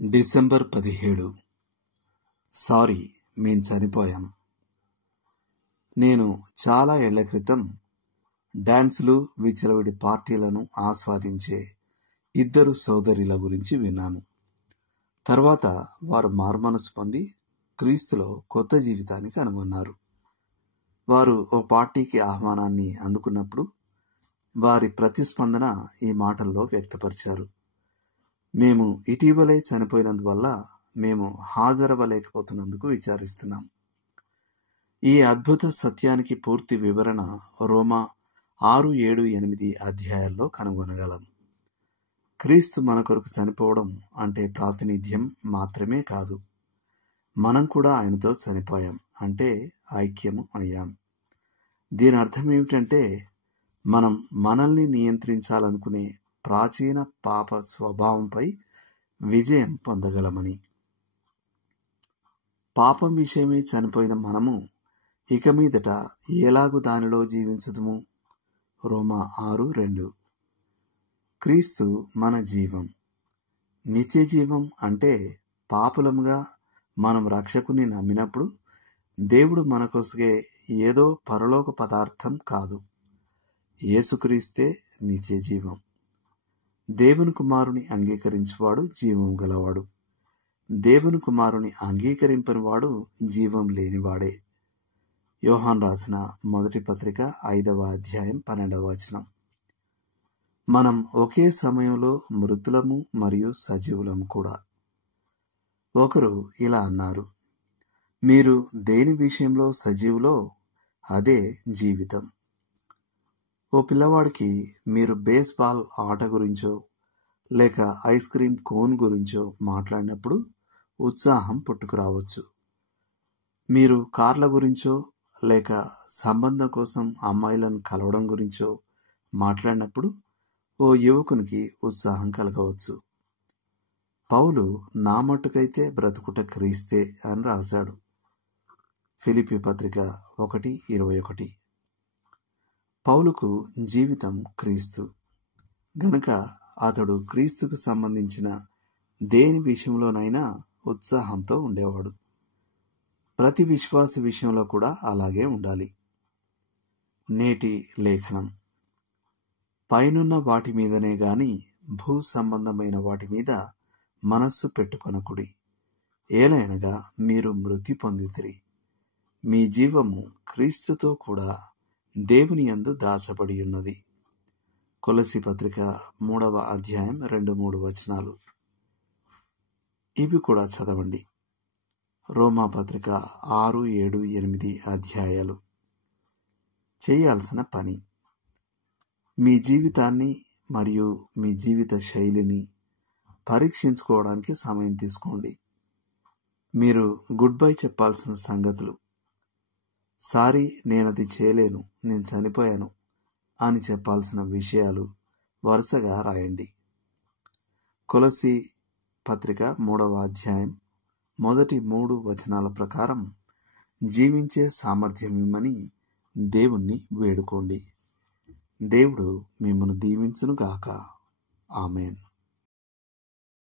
December 17. Sorry, మేం చనిపోయాం. నేను చాలా ఏళ్ల క్రితం డాన్సులు, విచ్చలవిడి పార్టీలను ఆస్వాదించే ఇద్దరు సోదరుల గురించి విన్నాను. తర్వాత వారు మారుమనసు పొంది క్రీస్తులో కొత్త జీవితాన్ని కనుగొన్నారు. వారు ఓ పార్టీకి ఆహ్వానాన్ని అందుకున్నప్పుడు వారి ప్రతిస్పందన ఈ మాటల్లో వ్యక్తపరిచారు: మేము ఇటీవలే చనిపోయినందువల్ల మేము హాజరవ్వలేకపోతున్నందుకు విచారిస్తున్నాం. ఈ అద్భుత సత్యానికి పూర్తి వివరణ రోమా 6, 7, 8 అధ్యాయాల్లో కనుగొనగలం. క్రీస్తు మన కొరకు చనిపోవడం అంటే ప్రాతినిధ్యం మాత్రమే కాదు, మనం కూడా ఆయనతో చనిపోయాం, అంటే ఐక్యము అయ్యాం. దీని అర్థం ఏమిటంటే మనం మనల్ని నియంత్రించాలనుకునే ప్రాచీన పాప స్వభావంపై విజయం పొందగలమని. పాపం విషయమై చనిపోయిన మనము ఇక మీదట ఎలాగు దానిలో జీవించదుము? రోమా 6:2. క్రీస్తు మన జీవం. నిత్య జీవం అంటే పాపులముగా మనం రక్షకుని నమ్మినప్పుడు దేవుడు మనకొసగే ఏదో పరలోక పదార్థం కాదు. యేసుక్రీస్తే నిత్య జీవం. దేవుని కుమారుని అంగీకరించువాడు జీవం గలవాడు. దేవుని కుమారుని అంగీకరింపనివాడు జీవం లేనివాడే. యోహాను రాసిన మొదటి పత్రిక 5వ అధ్యాయం 12వ వచనం. మనం ఒకే సమయంలో మృతులము మరియు సజీవులము కూడా. ఒకరు ఇలా అన్నారు: మీరు దేని విషయంలో సజీవులో అదే జీవితం. ఓ పిల్లవాడికి మీరు బేస్బాల్ ఆట గురించో లేక ఐస్ క్రీమ్ కోన్ గురించో మాట్లాడినప్పుడు ఉత్సాహం పుట్టుకురావచ్చు. మీరు కార్ల గురించో లేక సంబంధం కోసం అమ్మాయిలను కలవడం గురించో మాట్లాడినప్పుడు ఓ యువకునికి ఉత్సాహం కలగవచ్చు. పౌలు నా మట్టుకైతే బ్రతుకుట క్రీస్తే అని రాశాడు. ఫిలిప్పీ పత్రిక 1:21. పౌలుకు జీవితం క్రీస్తు గనుక అతడు క్రీస్తుకు సంబంధించిన దేని విషయంలోనైనా ఉత్సాహంతో ఉండేవాడు. ప్రతి విశ్వాస విషయంలో కూడా అలాగే ఉండాలి. నేటి లేఖనం: పైనున్న వాటి మీదనే గాని భూ సంబంధమైన వాటి మీద మనస్సు పెట్టుకొనకుడి. ఏలైనగా మీరు మృతి పొందితిరి, మీ జీవము క్రీస్తుతో కూడా దేవుని యందు దాచబడి ఉన్నది. కొలస్సీ పత్రిక 3వ అధ్యాయం 2-3 వచనాలు. ఇవి కూడా చదవండి. రోమా పత్రిక 6, 7, 8 అధ్యాయాలు. చేయాల్సిన పని: మీ జీవితాన్ని మరియు మీ జీవిత శైలిని పరీక్షించుకోవడానికి సమయం తీసుకోండి. మీరు గుడ్ బై చెప్పాల్సిన సంగతులు: సారీ, నేనది చేయలేను, నేను చనిపోయాను అని చెప్పాల్సిన విషయాలు వరుసగా రాయండి. కొలస్సీ పత్రిక 3వ అధ్యాయం మొదటి 3 వచనాల ప్రకారం జీవించే సామర్థ్యం ఇమ్మని దేవుణ్ణి వేడుకోండి. దేవుడు మిమ్మల్ని దీవించునుగాక. ఆమేన్.